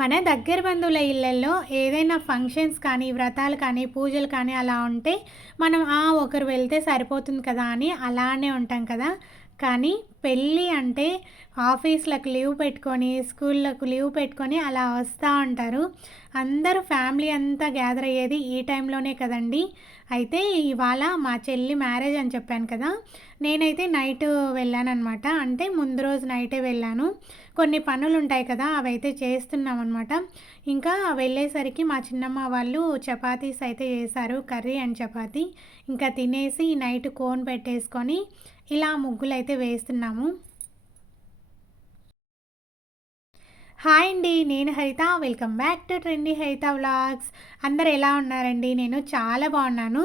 మన దగ్గర బంధువుల ఇళ్ళల్లో ఏదైనా ఫంక్షన్స్ కానీ వ్రతాలు కానీ పూజలు కానీ అలా ఉంటే మనం ఆ ఒకరు వెళ్తే సరిపోతుంది కదా అని అలానే ఉంటాం కదా. కానీ పెళ్ళి అంటే ఆఫీస్లకు లీవ్ పెట్టుకొని స్కూళ్ళకు లీవ్ పెట్టుకొని అలా వస్తూ ఉంటారు. అందరూ ఫ్యామిలీ అంతా గ్యాదర్ అయ్యేది ఈ టైంలోనే కదండి. అయితే ఇవాళ మా చెల్లి మ్యారేజ్ అని చెప్పాను కదా. నేనైతే నైట్ వెళ్ళానమాట అంటే ముందు రోజు నైటే వెళ్ళాను. కొన్ని పనులు ఉంటాయి కదా అవి అయితే చేస్తున్నాం అనమాట ఇంకా వెళ్ళేసరికి మా చిన్నమ్మ వాళ్ళు చపాతీస్ అయితే చేశారు కర్రీ అండ్ చపాతీ. ఇంకా తినేసి నైట్ కోన్ పెట్టేసుకొని ఇలా ముగ్గులు అయితే వేస్తున్నాము. హాయ్ అండి నేను Haritha. Welcome back to trendy Haritha vlogs. అందరు ఎలా ఉన్నారండి? నేను చాలా బాగున్నాను.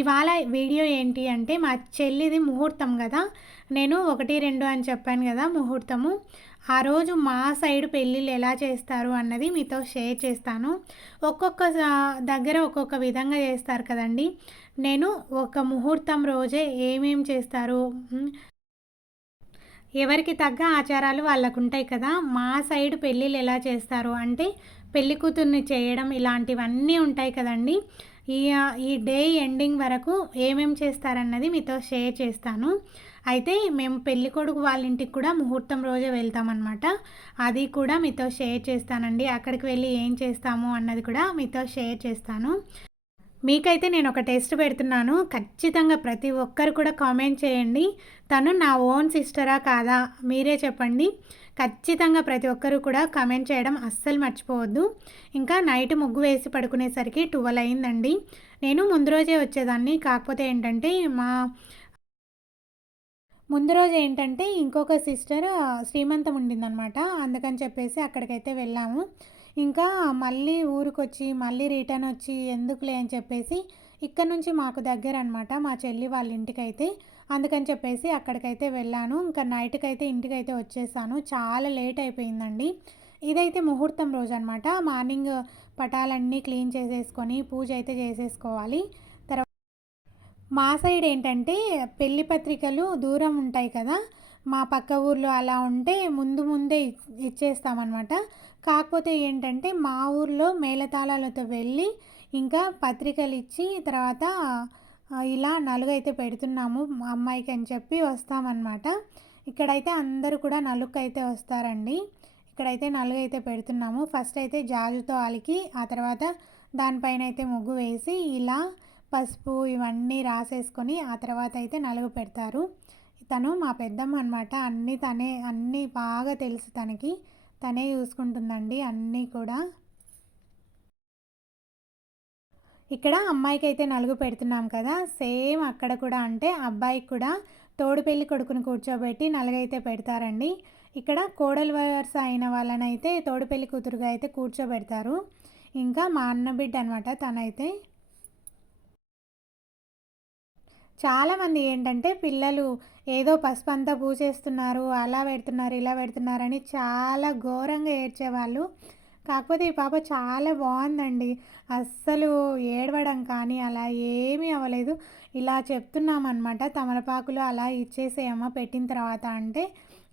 ఇవాళ వీడియో ఏంటి అంటే మా చెల్లిది ముహూర్తం కదా. నేను ఒకటి రెండు అని చెప్పాను కదా ముహూర్తము. ఆ రోజు మా సైడ్ పెళ్ళిళ్ళు ఎలా చేస్తారు అన్నది మీతో షేర్ చేస్తాను. ఒక్కొక్క దగ్గర ఒక్కొక్క విధంగా చేస్తారు కదండి. నేను ఒక ముహూర్తం రోజే ఏమేం చేస్తారు? ఎవరికి తగ్గ ఆచారాలు వాళ్ళకు ఉంటాయి కదా. మా సైడ్ పెళ్ళిళ్ళు ఎలా చేస్తారు అంటే పెళ్ళి కూతుర్ని చేయడం ఇలాంటివన్నీ ఉంటాయి కదండి. ఈ ఈ డే ఎండింగ్ వరకు ఏమేం చేస్తారన్నది మీతో షేర్ చేస్తాను. అయితే మేము పెళ్ళి కొడుకు వాళ్ళ ఇంటికి కూడా ముహూర్తం రోజే వెళ్తామన్నమాట. అది కూడా మీతో షేర్ చేస్తానండి. అక్కడికి వెళ్ళి ఏం చేస్తాము అన్నది కూడా మీతో షేర్ చేస్తాను. మీకైతే నేను ఒక టెస్ట్ పెడుతున్నాను. ఖచ్చితంగా ప్రతి ఒక్కరు కూడా కామెంట్ చేయండి. తను నా ఓన్ సిస్టరా కాదా? మీరే చెప్పండి. ఖచ్చితంగా ప్రతి ఒక్కరు కూడా కమెంట్ చేయడం అస్సలు మర్చిపోవద్దు. ఇంకా నైట్ ముగ్గు వేసి పడుకునేసరికి ట్వెల్వ్ అయిందండి. నేను ముందు రోజే వచ్చేదాన్ని. కాకపోతే ఏంటంటే మా ముందు రోజు ఏంటంటే ఇంకొక సిస్టర్ శ్రీమంతం ఉండిందనమాట అందుకని చెప్పేసి అక్కడికైతే వెళ్ళాము. ఇంకా మళ్ళీ ఊరికొచ్చి మళ్ళీ రిటర్న్ వచ్చి ఎందుకులే అని చెప్పేసి ఇక్కడ నుంచి మాకు దగ్గర అనమాట మా చెల్లి వాళ్ళ ఇంటికైతే. అందుకని చెప్పేసి అక్కడికైతే వెళ్ళాను. ఇంకా నైట్కి అయితే ఇంటికైతే వచ్చేసాను. చాలా లేట్ అయిపోయిందండి. ఇదైతే ముహూర్తం రోజు అనమాట మార్నింగ్ పటాలన్నీ క్లీన్ చేసేసుకొని పూజ అయితే చేసేసుకోవాలి. మా సైడ్ ఏంటంటే పెళ్ళి పత్రికలు దూరం ఉంటాయి కదా మా పక్క ఊర్లో అలా ఉంటే ముందు ముందే ఇచ్చేస్తామన్నమాట. కాకపోతే ఏంటంటే మా ఊర్లో మేళతాళాలతో వెళ్ళి ఇంకా పత్రికలు ఇచ్చి తర్వాత ఇలా నలుగైతే పెడుతున్నాము మా అమ్మాయికి అని చెప్పి వస్తామన్నమాట. ఇక్కడైతే అందరూ కూడా నలుగు అయితే వస్తారండి. ఇక్కడైతే నలుగు అయితే పెడుతున్నాము. ఫస్ట్ అయితే జాజుతో అలికి ఆ తర్వాత దానిపైన అయితే ముగ్గు వేసి ఇలా పసుపు ఇవన్నీ రాసేసుకొని ఆ తర్వాత అయితే నలుగు పెడతారు. తను మా పెద్దమ్మ అనమాట అన్నీ తనే అన్నీ బాగా తెలుసు తనకి. తనే చూసుకుంటుందండి అన్నీ కూడా. ఇక్కడ అమ్మాయికి అయితే నలుగు పెడుతున్నాం కదా సేమ్ అక్కడ కూడా అంటే అబ్బాయికి కూడా తోడు పెళ్ళి కొడుకుని కూర్చోబెట్టి నలుగైతే పెడతారండి. ఇక్కడ కోడలు వరుస అయిన వాళ్ళనైతే తోడు పెళ్ళి కూతురుగా అయితే కూర్చోబెడతారు. ఇంకా మా అన్న బిడ్డ అనమాట తనైతే. చాలామంది ఏంటంటే పిల్లలు ఏదో పసుపు అంతా పూసేస్తున్నారు అలా పెడుతున్నారు ఇలా పెడుతున్నారని చాలా ఘోరంగా ఏడ్చేవాళ్ళు. కాకపోతే ఈ పాప చాలా బాగుందండి. అస్సలు ఏడవడం కానీ అలా ఏమీ అవ్వలేదు. ఇలా చెప్తున్నామన్నమాట. తమలపాకులు అలా ఇచ్చేసేయమ్మ పెట్టిన తర్వాత అంటే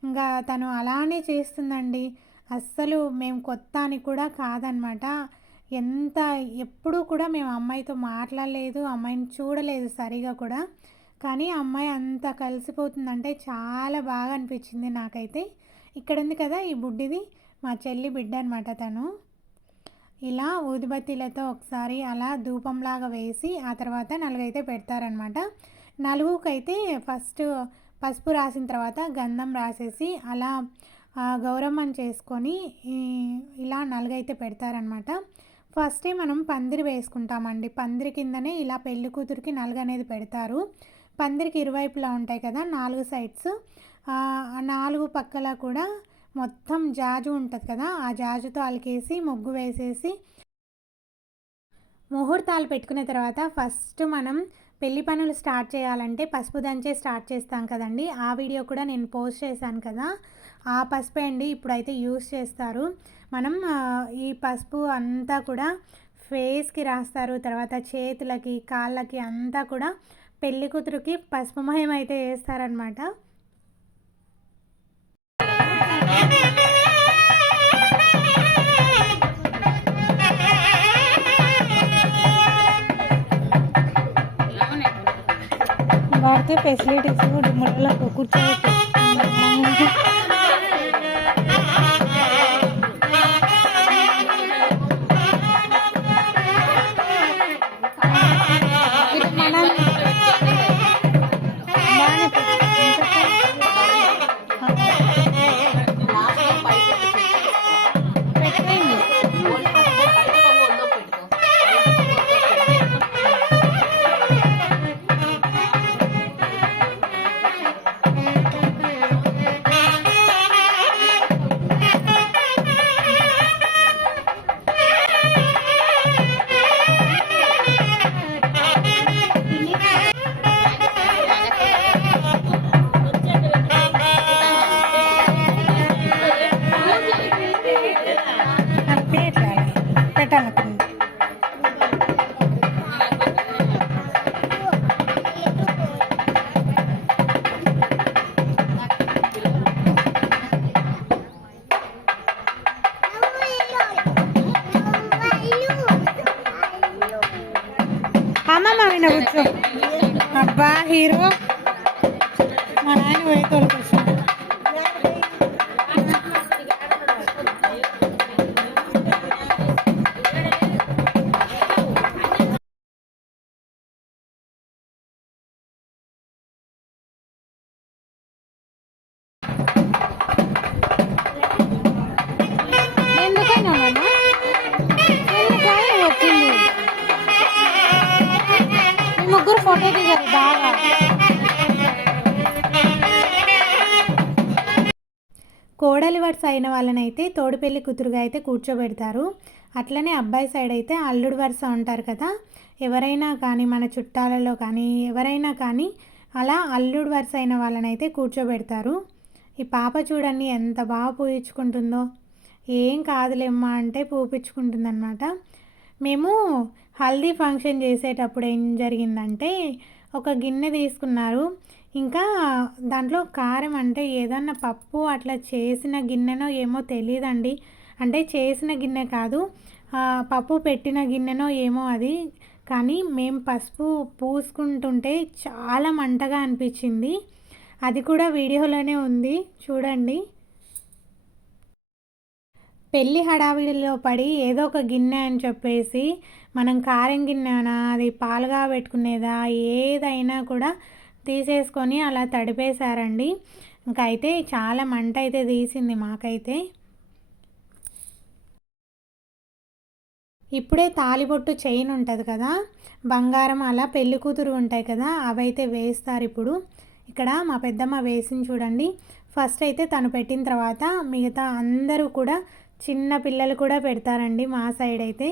ఇంకా తను అలానే చేస్తుందండి. అస్సలు మేము కొత్త అని కూడా కాదనమాట ఎంత ఎప్పుడూ కూడా మేము అమ్మాయితో మాట్లాడలేదు అమ్మాయిని చూడలేదు సరిగా కూడా. కానీ అమ్మాయి అంత కలిసిపోతుందంటే చాలా బాగా అనిపించింది నాకైతే. ఇక్కడ ఉంది కదా ఈ బుడ్డిది మా చెల్లి బిడ్డ అనమాట తను. ఇలా ఊదిబత్తీలతో ఒకసారి అలా ధూపంలాగా వేసి ఆ తర్వాత నలుగైతే పెడతారనమాట నలుగుకైతే ఫస్ట్ పసుపు రాసిన తర్వాత గంధం రాసేసి అలా గౌరమ్మని చేసుకొని ఇలా నలుగైతే పెడతారనమాట ఫస్టే మనం పందిరి వేసుకుంటామండి. పందిరి కిందనే ఇలా పెళ్ళి కూతురికి నలుగు అనేది పెడతారు. పందిరికి ఇరువైపులా ఉంటాయి కదా నాలుగు సైడ్స్. నాలుగు పక్కల కూడా మొత్తం జాజు ఉంటుంది కదా ఆ జాజుతో అలికేసి ముగ్గు వేసేసి ముహూర్తాలు పెట్టుకున్న తర్వాత ఫస్ట్ మనం పెళ్ళి పనులు స్టార్ట్ చేయాలంటే పసుపు దంచే స్టార్ట్ చేస్తాం కదండి. ఆ వీడియో కూడా నేను పోస్ట్ చేశాను కదా. ఆ పసుపు అండి ఇప్పుడైతే యూస్ చేస్తారు. మనం ఈ పసుపు అంతా కూడా ఫేస్కి రాస్తారు. తర్వాత చేతులకి కాళ్ళకి అంతా కూడా పెళ్ళికూతురుకి పసుపుమయం అయితే వేస్తారనమాట అయితే ఫెసిలిటీస్ డిమ్మలలో కూర్చోబెట్టి అయిన వాళ్ళనైతే తోడుపెళ్ళి కూతురుగా అయితే కూర్చోబెడతారు. అట్లనే అబ్బాయి సైడ్ అయితే అల్లుడు వరుస ఉంటారు కదా. ఎవరైనా కానీ మన చుట్టాలలో కానీ ఎవరైనా కానీ అలా అల్లుడు వరుస అయిన వాళ్ళనైతే కూర్చోబెడతారు. ఈ పాప చూడండి ఎంత బాగా పూయించుకుంటుందో ఏం కాదులేమ్మా అంటే పూపించుకుంటుందన్నమాట మేము హల్దీ ఫంక్షన్ చేసేటప్పుడు ఏం జరిగిందంటే ఒక గిన్నె తీసుకున్నారు. ఇంకా దాంట్లో కారం అంటే ఏదన్నా పప్పు అట్లా చేసిన గిన్నెనో ఏమో తెలియదండి అంటే చేసిన గిన్నె కాదు పప్పు పెట్టిన గిన్నెనో ఏమో అది. కానీ మేము పసుపు పూసుకుంటుంటే చాలా మంటగా అనిపించింది. అది కూడా వీడియోలోనే ఉంది. చూడండి. పెళ్ళి హడావిడిలో పడి ఏదో ఒక గిన్నె అని చెప్పేసి మనం కారం గిన్నెనా అది పాలుగా పెట్టుకునేదా ఏదైనా కూడా తీసేసుకొని అలా తడిపేశారండి. ఇంకా అయితే చాలా మంట అయితే తీసింది మాకైతే. ఇప్పుడే తాలిబొట్టు చైన్ ఉంటుంది కదా బంగారం అలా పెళ్ళి కూతురు ఉంటాయి కదా అవైతే వేస్తారు ఇప్పుడు. ఇక్కడ మా పెద్దమ్మ వేసింది చూడండి. ఫస్ట్ అయితే తను పెట్టిన తర్వాత మిగతా అందరూ కూడా చిన్న పిల్లలు కూడా పెడతారండి మా సైడ్ అయితే.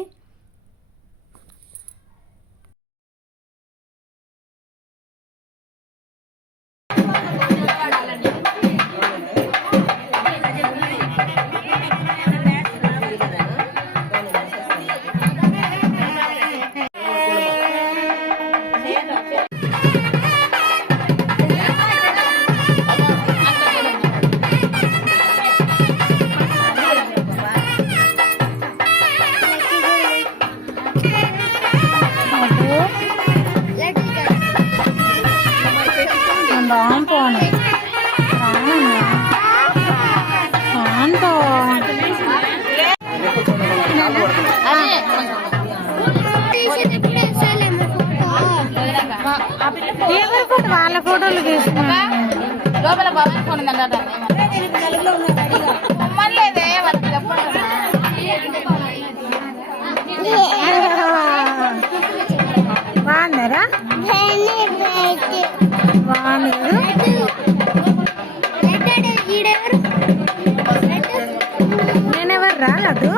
బాగున్నారు నేనెవరు? రాలేదు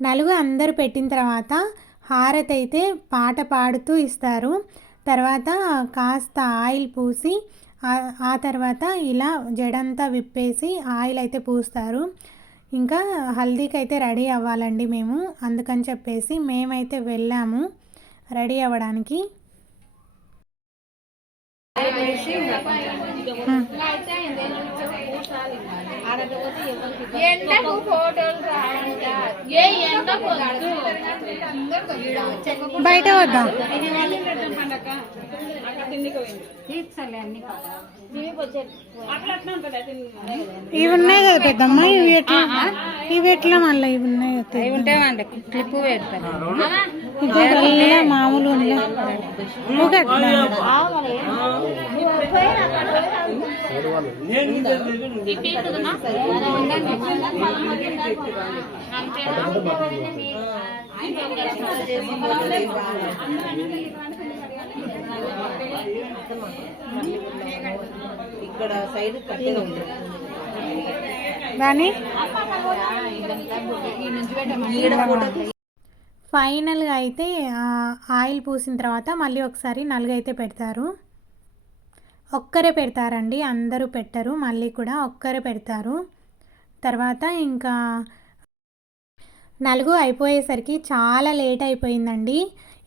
నలుగు అందరూ పెట్టిన తర్వాత హారతి అయితే పాట పాడుతూ ఇస్తారు. తర్వాత కాస్త ఆయిల్ పూసి ఆ- తర్వాత ఇలా జడంతా విప్పేసి ఆయిల్ అయితే పూస్తారు. ఇంకా హల్దీకి అయితే రెడీ అవ్వాలండి మేము అందుకని చెప్పేసి మేమైతే వెళ్ళాము రెడీ అవ్వడానికి. ఎండకు ఫోటోలు. బయట వద్దాం. ఇవి ఉన్నాయి కదా పెద్దమ్మ ఇవి ఎట్లా ఇవి ఎట్లా మళ్ళీ ఇవి ఉన్నాయి? కదా. ఉంటామండి క్లిప్ పెడతాను ఇది మామూలు ఉన్నాయి. ఇక్కడ సైడ్ కట్టెలు ఉంది ఫైనల్గా అయితే ఆయిల్ పూసిన తర్వాత మళ్ళీ ఒకసారి నలుగైతే పెడతారు. ఒక్కరే పెడతారండి అందరూ పెట్టరు మళ్ళీ కూడా ఒక్కరే పెడతారు. తర్వాత ఇంకా నలుగు అయిపోయేసరికి చాలా లేట్ అయిపోయిందండి.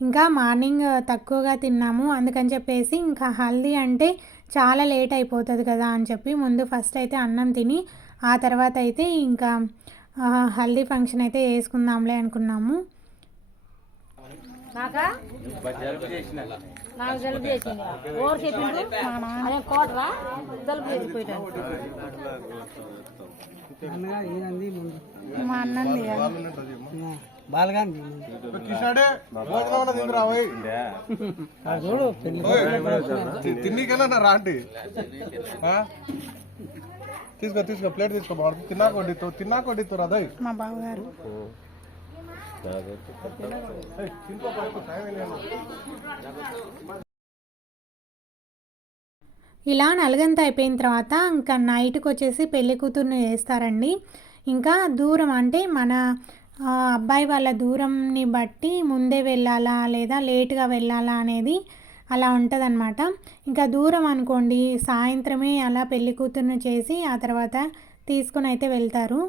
ఇంకా మార్నింగ్ తక్కువగా తిన్నాము అందుకని చెప్పేసి ఇంకా హల్దీ అంటే చాలా లేట్ అయిపోతుంది కదా అని చెప్పి ముందు ఫస్ట్ అయితే అన్నం తిని ఆ తర్వాత అయితే ఇంకా హల్దీ ఫంక్షన్ అయితే వేసుకుందాంలే అనుకున్నాము. నాకు జలుబు చేసింది. ఓరు చెప్పిండు అదే కోటరా జలుబు చేసిపోయాడు మా అన్నంది బాలగాంధీ. చూడు పెళ్ళి తిన్నీకెళ్ళా రా ఆంటీ. ఆ? తీసుకో తీసుకో ప్లేట్ తీసుకో బాగుంటుంది తిన్నాక వడ్డీతో తిన్నాక వడ్డీతో రాదయ్. మా బావగారు. ఇలా నలుగంత అయిపోయిన తర్వాత ఇంకా నైట్కి వచ్చేసి పెళ్ళి కూతుర్ని చేస్తారండి. ఇంకా దూరం అంటే మన అబ్బాయి వాళ్ళ దూరంని బట్టి ముందే వెళ్ళాలా లేదా లేట్గా వెళ్ళాలా అనేది అలా ఉంటుందన్నమాట. ఇంకా దూరం అనుకోండి సాయంత్రమే అలా పెళ్ళి కూతుర్ని చేసి ఆ తర్వాత తీసుకుని అయితే వెళ్తారు.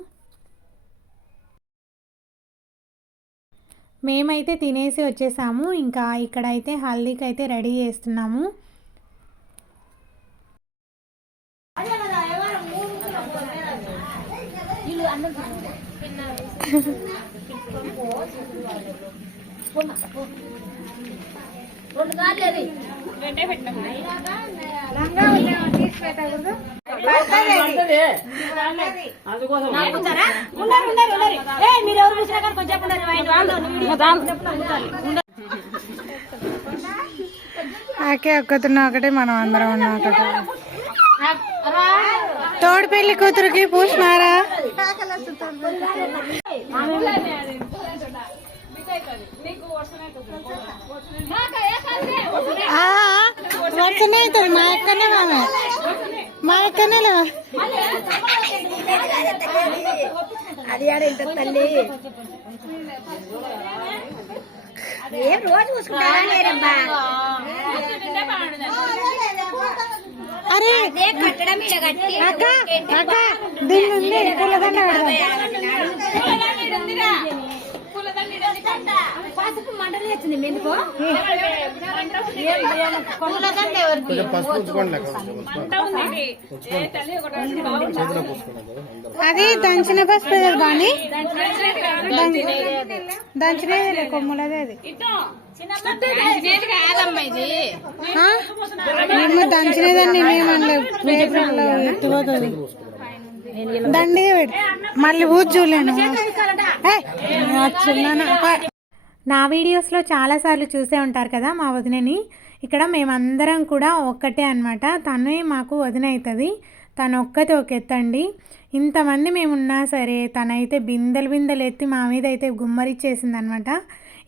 మేమైతే తినేసి వచ్చేసాము. ఇంకా ఇక్కడైతే హల్దీకి అయితే రెడీ చేస్తున్నాము. రెండు కాదు అది ఆకే ఒక్కతున్నా ఒకటే మనం అందరం ఉన్నాం ఒకటే. తోడు పెళ్ళి కూతురుకి పూసినారా? అవుతుంది మా ఎక్కనే మామే. మా ఎక్కనే లేవా అది ఆడ ఇంత తల్లి. ఏం రోజు చూసుకుంటారా లేరబ్బా? అరే కట్టడం అక్క అక్క దీని పెడదాం. పసుపు మండలి వచ్చింది ఎందుకో పసుపు అది దంచిన పసుపు కదా బాని దంచినది కొమ్ములదే అది. మేము దంచినదండి ఆ? ఏమో దంచినదని నేనేమనలేదు పేపర్లో ఎత్తిపోతుంది దండిగా పెట్టి మళ్ళీ. ప- నా వీడియోస్లో చాలాసార్లు చూసే ఉంటారు కదా మా వదినని. ఇక్కడ మేమందరం కూడా ఒక్కటే అనమాట తనే మాకు వదిన అవుతుంది తను ఒక్కతే ఒక ఎత్తండి. ఇంతమంది మేము ఉన్నా సరే తనైతే బిందెలు బిందెలు ఎత్తి మా మీద అయితే గుమ్మరిచ్చేసింది అనమాట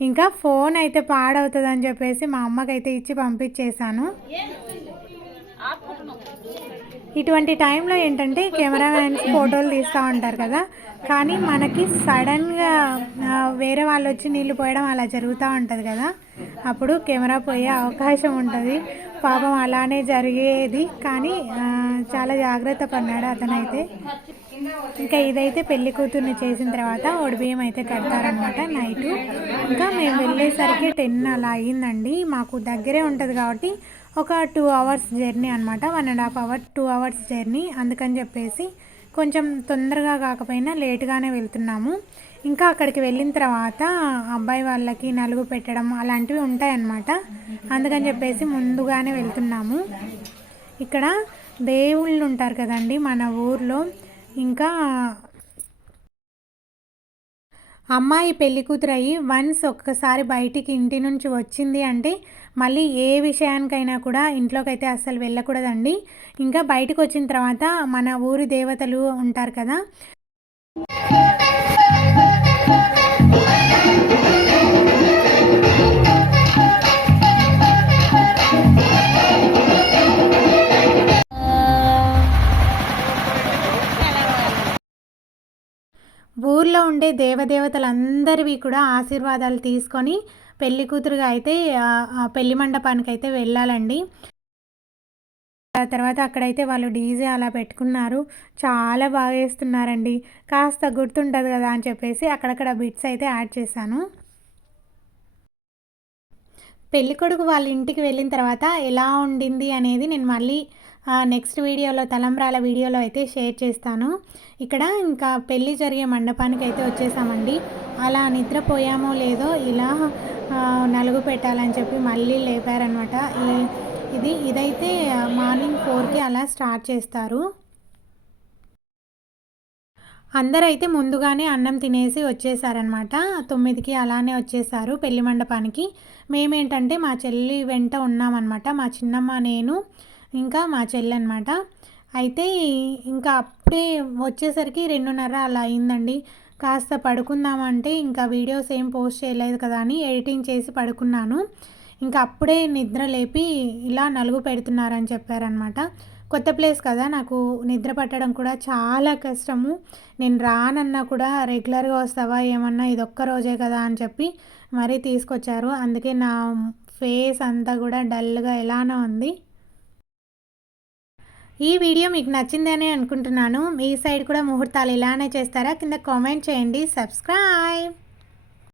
ఇంకా ఫోన్ అయితే పాడవుతుంది అని చెప్పేసి మా అమ్మకైతే ఇచ్చి పంపించేశాను. ఇటువంటి టైంలో ఏంటంటే కెమెరామ్యాన్స్ ఫోటోలు తీస్తూ ఉంటారు కదా. కానీ మనకి సడన్గా వేరే వాళ్ళు వచ్చి నీళ్ళు పోయడం అలా జరుగుతూ ఉంటుంది కదా. అప్పుడు కెమెరా పోయే అవకాశం ఉంటుంది. పాపం అలానే జరిగేది. కానీ చాలా జాగ్రత్త పడినాడు అతనైతే. ఇంకా ఇదైతే పెళ్ళి కూతుర్ని చేసిన తర్వాత ఒడిబియ్యం అయితే కడతారనమాట నైట్. ఇంకా మేము వెళ్ళేసరికి టెన్ అలా అయ్యిందండి మాకు దగ్గరే ఉంటుంది కాబట్టి ఒక టూ అవర్స్ జర్నీ అనమాట one and half hour two hours journey. అందుకని చెప్పేసి కొంచెం తొందరగా కాకపోయినా లేట్గానే వెళ్తున్నాము. ఇంకా అక్కడికి వెళ్ళిన తర్వాత అబ్బాయి వాళ్ళకి నలుగు పెట్టడం అలాంటివి ఉంటాయన్నమాట. అందుకని చెప్పేసి ముందుగానే వెళ్తున్నాము. ఇక్కడ దేవుళ్ళు ఉంటారు కదండి మన ఊర్లో. ఇంకా అమ్మాయి పెళ్ళి కూతురు అయ్యి వన్స్ ఒక్కసారి బయటికి ఇంటి నుంచి వచ్చింది అంటే మళ్ళీ ఏ విషయానికైనా కూడా ఇంట్లోకి అయితే అస్సలు వెళ్ళకూడదండి. ఇంకా బయటకు వచ్చిన తర్వాత మన ఊరి దేవతలు ఉంటారు కదా. ఊర్లో ఉండే దేవదేవతలందరివి కూడా ఆశీర్వాదాలు తీసుకొని పెళ్ళి కూతురుగా అయితే పెళ్ళి మండపానికి అయితే వెళ్ళాలండి. ఆ తర్వాత అక్కడైతే వాళ్ళు డీజే అలా పెట్టుకున్నారు. చాలా బాగా వేస్తున్నారండి. కాస్త గుర్తుంటుంది కదా అని చెప్పేసి అక్కడక్కడ బిట్స్ అయితే యాడ్ చేశాను. పెళ్ళికొడుకు వాళ్ళ ఇంటికి వెళ్ళిన తర్వాత ఎలా ఉండింది అనేది నేను మళ్ళీ నెక్స్ట్ వీడియోలో తలంబ్రాల వీడియోలో అయితే షేర్ చేస్తాను. ఇక్కడ ఇంకా పెళ్ళి జరిగే మండపానికి అయితే వచ్చేసామండి. అలా నిద్రపోయామో లేదో ఇలా నలుగు పెట్టాలని చెప్పి మళ్ళీ లేపారనమాట ఇది ఇదైతే మార్నింగ్ ఫోర్కి అలా స్టార్ట్ చేస్తారు. అందరైతే ముందుగానే అన్నం తినేసి వచ్చేసారనమాట తొమ్మిదికి అలానే వచ్చేసారు పెళ్ళి మండపానికి. మేమేంటంటే మా చెల్లి వెంట ఉన్నామన్నమాట. మా చిన్నమ్మ నేను ఇంకా మా చెల్లి అనమాట అయితే ఇంకా అప్పుడే వచ్చేసరికి రెండున్నర అలా అయిందండి. కాస్త పడుకుందామంటే ఇంకా వీడియోస్ ఏం పోస్ట్ చేయలేదు కదా అని ఎడిటింగ్ చేసి పడుకున్నాను. ఇంకా అప్పుడే నిద్ర లేపి ఇలా నలుగు పెడుతున్నారని చెప్పారనమాట కొత్త ప్లేస్ కదా నాకు నిద్ర పట్టడం కూడా చాలా కష్టము. నేను రానన్నా కూడా రెగ్యులర్గా వస్తావా ఏమన్నా ఇది ఒక్క రోజే కదా అని చెప్పి మరీ తీసుకొచ్చారు. అందుకే నా ఫేస్ అంతా కూడా డల్గా ఎలానో ఉంది. ఈ వీడియో మీకు నచ్చిందని అనుకుంటున్నాను. మీ సైడ్ కూడా ముహూర్తాలు ఇలానే చేస్తారా? కింద కామెంట్ చేయండి. సబ్స్క్రైబ్!